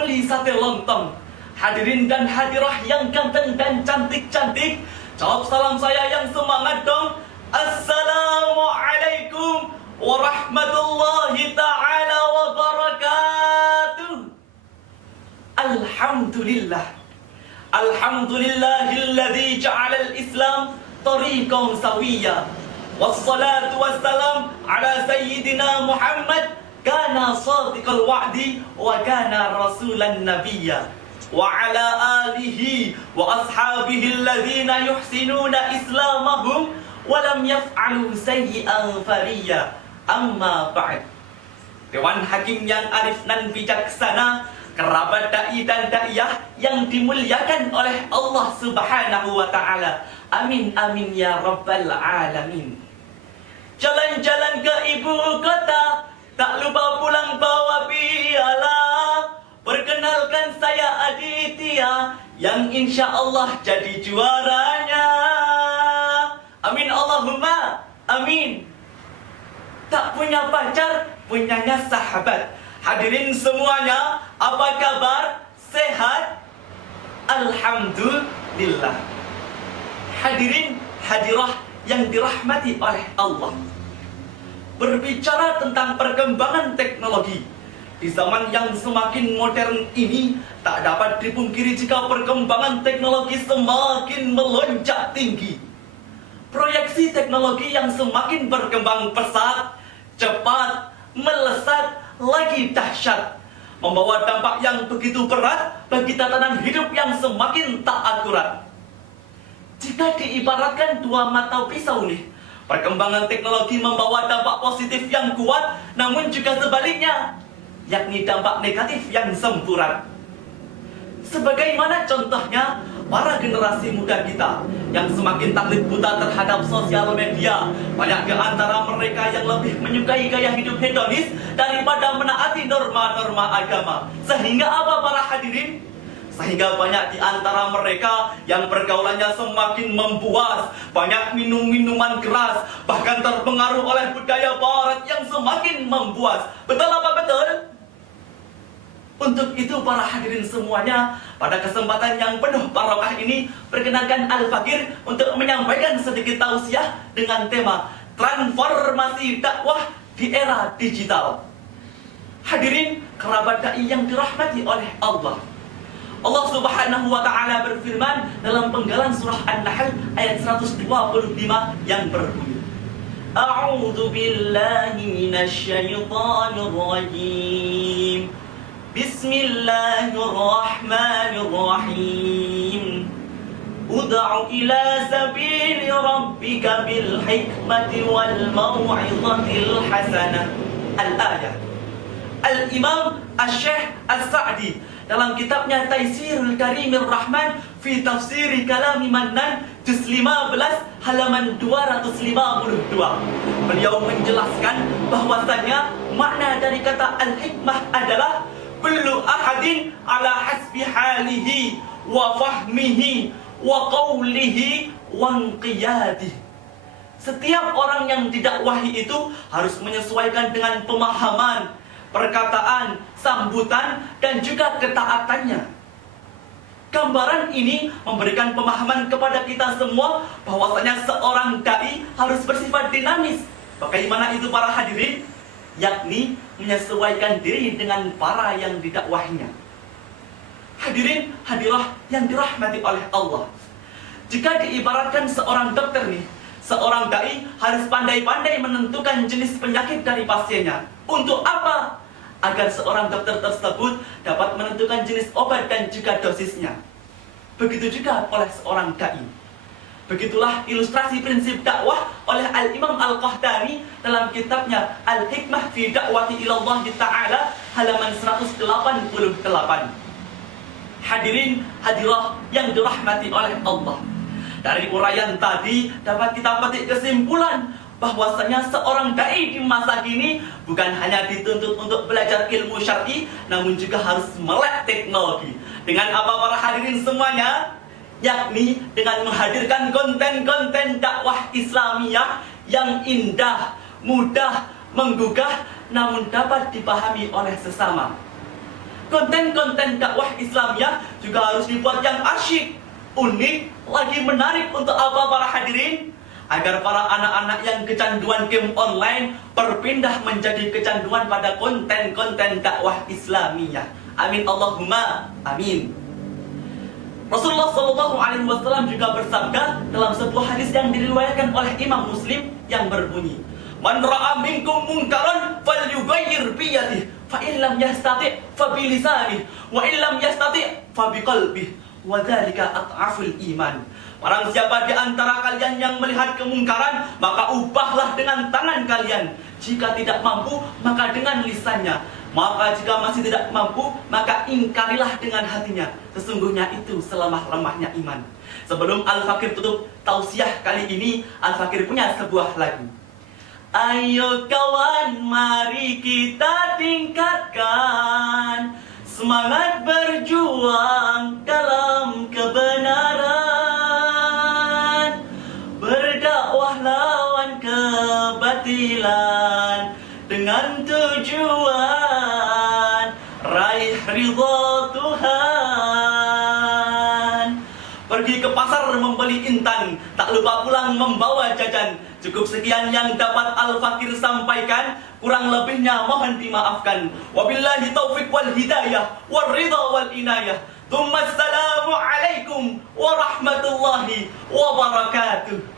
beli sate lontong. Hadirin dan hadirah yang ganteng dan cantik-cantik, jawab salam saya yang semangat dong. Assalamualaikum warahmatullahi ta'ala wabarakatuh. Alhamdulillah. Alhamdulillahilladzi ja'ala al-Islam tariqan sawiyya. Wassalatu wassalam ala sayyidina Muhammad kana sadiqal wa'di wa kana rasulan nabiyya. Wa ala alihi wa ashabihi alladhina yuhsinuna islamahum wa lam yaf'alu sayyi'an fariyya. Amma ba'd. Dewan Hakim yang arif dan bijaksana, kerabat dai dan daiyah yang dimuliakan oleh Allah Subhanahu wa taala. Amin amin ya rabbal alamin. Jalan-jalan ke ibu kota, tak lupa pulang bawa piala. Perkenalkan saya Aditya, yang insya Allah jadi juaranya. Amin Allahumma amin. Tak punya pacar, punyanya sahabat. Hadirin semuanya, apa kabar? Sehat? Alhamdulillah. Hadirin hadirah yang dirahmati oleh Allah. Berbicara tentang perkembangan teknologi di zaman yang semakin modern ini, tak dapat dipungkiri jika perkembangan teknologi semakin melonjak tinggi. Proyeksi teknologi yang semakin berkembang pesat, cepat, melesat, lagi dahsyat, membawa dampak yang begitu berat bagi tatanan hidup yang semakin tak akurat. Jika diibaratkan dua mata pisau nih, perkembangan teknologi membawa dampak positif yang kuat, namun juga sebaliknya, yakni dampak negatif yang semburat. Sebagaimana contohnya para generasi muda kita yang semakin taklid buta terhadap sosial media. Banyak di antara mereka yang lebih menyukai gaya hidup hedonis daripada menaati norma-norma agama. Sehingga apa para hadirin? Sehingga banyak di antara mereka yang pergaulannya semakin membuas, banyak minum minuman keras, bahkan terpengaruh oleh budaya barat yang semakin membuas. Betul apa betul? Untuk itu para hadirin semuanya, pada kesempatan yang penuh barokah ini, perkenankan Al-Fakir untuk menyampaikan sedikit tausiah dengan tema transformasi dakwah di era digital. Hadirin kerabat dai yang dirahmati oleh Allah. Allah Subhanahu wa taala berfirman dalam penggalan surah An-Nahl ayat 125 yang berbunyi, A'udzu billahi minasy syaithanir rajim. Bismillahirrahmanirrahim. Ud'u ila sabili rabbika bil hikmati wal mau'izatil hasanah. Al-ayah. Al-Imam Asy-Syaikh As-Sa'di dalam kitabnya Taisirul Karimir Rahman fi Tafsiri Kalami Mannan juz 15 halaman 252. Beliau menjelaskan bahwasanya makna dari kata al-hikmah adalah kullu ahadin ala hasbi halihi wa fahmihi wa qawlihi wa inqiyadihi. Setiap orang yang didakwahi itu harus menyesuaikan dengan pemahaman, perkataan, sambutan, dan juga ketaatannya. Gambaran ini memberikan pemahaman kepada kita semua bahwasanya seorang dai harus bersifat dinamis. Bagaimana itu para hadirin? Yakni menyesuaikan diri dengan para yang didakwahinya. Hadirin hadirah yang dirahmati oleh Allah. Jika diibaratkan seorang dokter nih, seorang dai harus pandai-pandai menentukan jenis penyakit dari pasiennya. Untuk apa? Agar seorang dokter tersebut dapat menentukan jenis obat dan juga dosisnya. Begitu juga oleh seorang dai. Begitulah ilustrasi prinsip dakwah oleh Al-Imam Al-Qahtani dalam kitabnya Al-Hikmah fi Da'wati Ilallah Ta'ala halaman 188. Hadirin hadirah yang dirahmati oleh Allah. Dari uraian tadi dapat kita petik kesimpulan bahwasanya seorang dai di masa kini bukan hanya dituntut untuk belajar ilmu syar'i, namun juga harus melek teknologi. Dengan apa para hadirin semuanya? Yakni dengan menghadirkan konten-konten dakwah Islamiyah yang indah, mudah, menggugah, namun dapat dipahami oleh sesama. Konten-konten dakwah Islamnya juga harus dibuat yang asyik, unik, lagi menarik untuk apa para hadirin? Agar para anak-anak yang kecanduan game online berpindah menjadi kecanduan pada konten-konten dakwah Islamiyah. Amin Allahumma amin. Rasulullah SAW juga bersabda dalam sebuah hadis yang diriwayatkan oleh Imam Muslim yang berbunyi, "Man ra'a minkum munkaran falyughayyir bi yadihi, fa in lam yastati' fa bi lisanihi, wa in lam yastati' fa bi qalbihi, wa dzalika at'aful iman." Barang siapa di antara kalian yang melihat kemungkaran, maka ubahlah dengan tangan kalian. Jika tidak mampu, maka dengan lisannya. Maka jika masih tidak mampu, maka ingkarilah dengan hatinya. Sesungguhnya itu selemah-lemahnya iman. Sebelum Al-Fakir tutup tausiah kali ini, Al-Fakir punya sebuah lagu. Ayo kawan, mari kita tingkatkan semangat berjuang dalam kebenaran, berdakwah lawan kebatilan dengan tujuan raih ridha Tuhan. Pergi ke pasar membeli intan, tak lupa pulang membawa jajan. Cukup sekian yang dapat Al-Fakir sampaikan, kurang lebihnya mohon dimaafkan. Wabillahi taufiq wal hidayah, wal ridha wal inayah. Assalamualaikum warahmatullahi wabarakatuh.